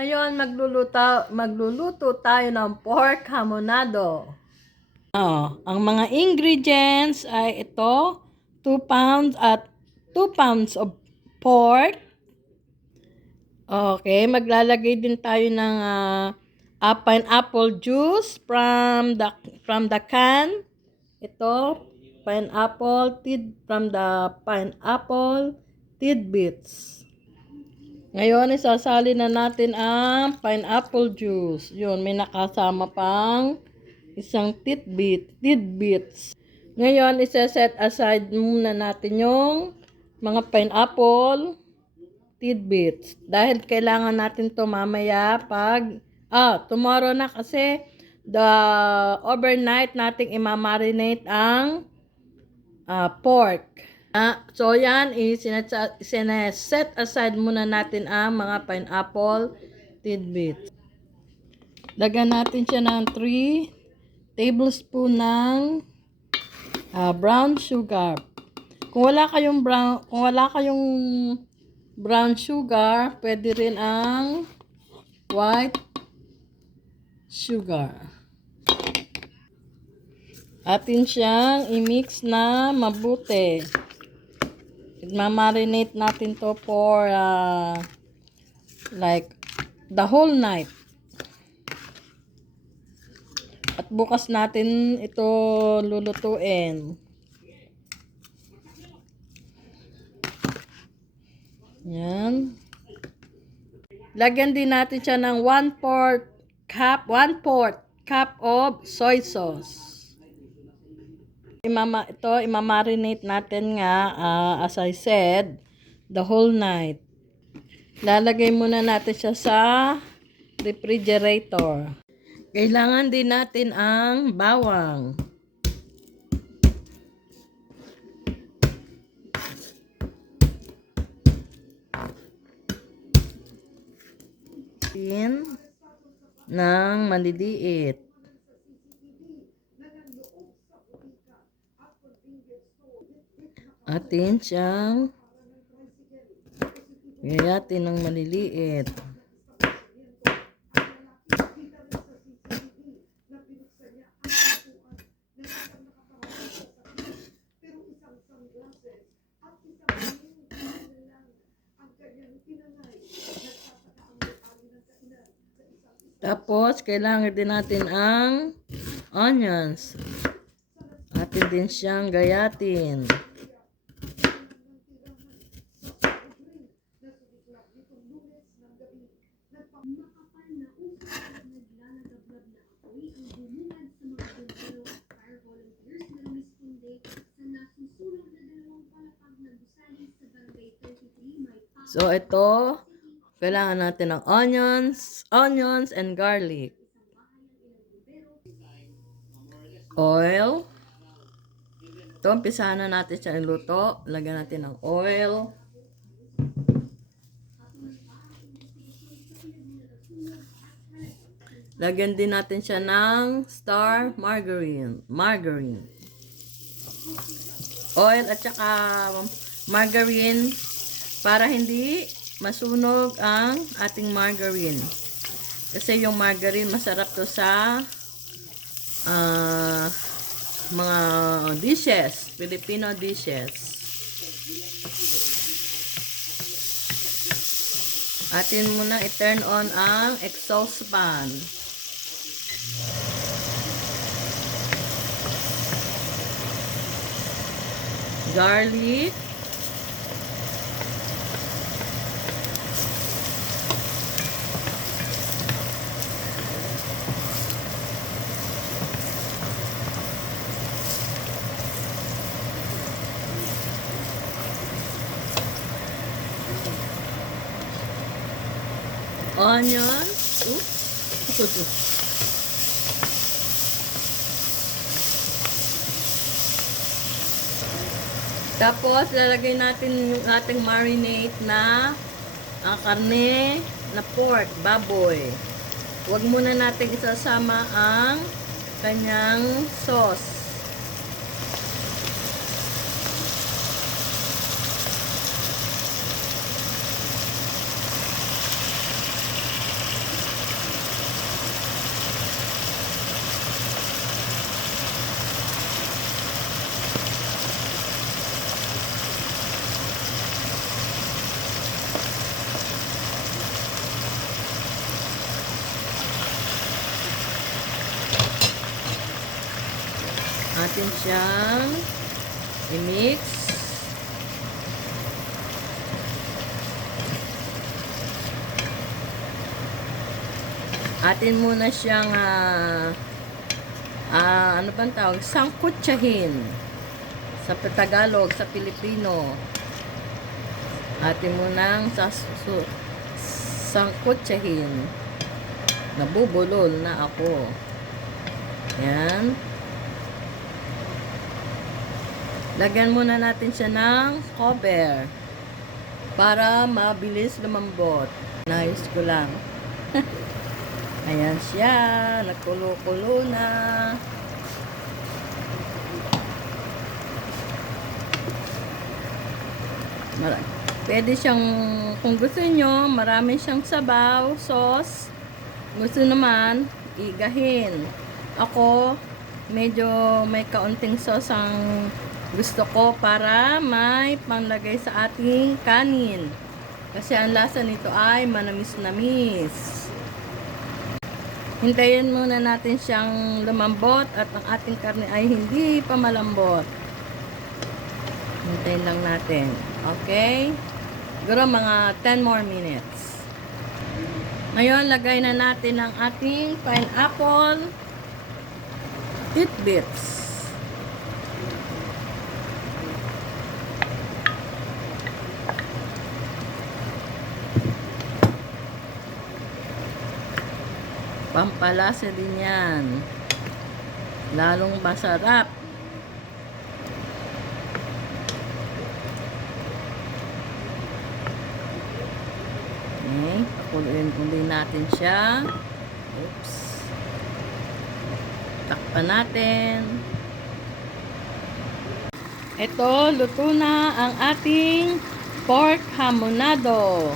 Ngayon, magluluto tayo ng pork hamonado. Ang mga ingredients ay ito, 2 pounds at 2 pounds of pork. Okay, maglalagay din tayo ng pineapple juice from the can. Ito, pineapple from the pineapple tidbits. Ngayon, isasali na natin ang pineapple juice. Yun, may nakasama pang isang tidbits. Ngayon, isa-set aside muna natin yung mga pineapple tidbits. Dahil kailangan natin to mamaya tomorrow na kasi overnight nating imamarinate ang pork. So yan, set aside muna natin ang mga pineapple tidbits. Lagyan natin siya ng 3 tablespoon ng brown sugar. Kung wala kayong brown sugar, pwede rin ang white sugar. Atin siyang i-mix na mabuti. Marinate natin to for like the whole night. At bukas natin ito lulutuin. Yan. Lagyan din natin siya ng 1/4 cup of soy sauce. Imamarinate natin nga, as I said, the whole night. Lalagay muna natin siya sa refrigerator. Kailangan din natin ang bawang. Ng maliliit. Atin siyang gayatin ng maliliit. Tapos, kailangan din natin ang onions. Atin din siyang gayatin. So, ito, kailangan natin ng onions and garlic. Oil. Ito, umpisahan na natin siya iluto. Lagyan natin ng oil. Lagyan din natin siya ng star margarine. Oil at saka margarine para hindi masunog ang ating margarine. Kasi yung margarine masarap to sa mga dishes, Filipino dishes. Atin muna i-turn on ang exhaust fan. Garlic. Onion. Tapos, lalagay natin yung ating marinate na karne na pork, baboy. Huwag muna natin isasama ang kanyang sauce. natin siyang i-mix. Atin muna siyang ano bang tawag? Sangkutsahin. Sa Tagalog, sa Pilipino. Atin munang sangkutsahin. Nabubulol na ako. Yan. Lagyan muna natin siya ng cover para mabilis lumambot. Nayos ko lang. Ayan siya. Nagkulo-kulo na. Pwede siyang, kung gusto nyo, marami siyang sabaw, sauce. Gusto naman, igahin. Ako, medyo may kaunting sauce ang gusto ko para may panglagay sa ating kanin. Kasi ang lasa nito ay manamis-namis. Hintayin muna natin siyang lumambot at ang ating karne ay hindi pa malambot. Hintayin lang natin. Okay? Siguro mga 10 more minutes. Ngayon, lagay na natin ang ating pineapple tidbits. Pampalasa din yan. Lalong masarap. Okay, pakuluin natin siya. Oops. Takpan natin. Ito, luto na ang ating pork hamonado.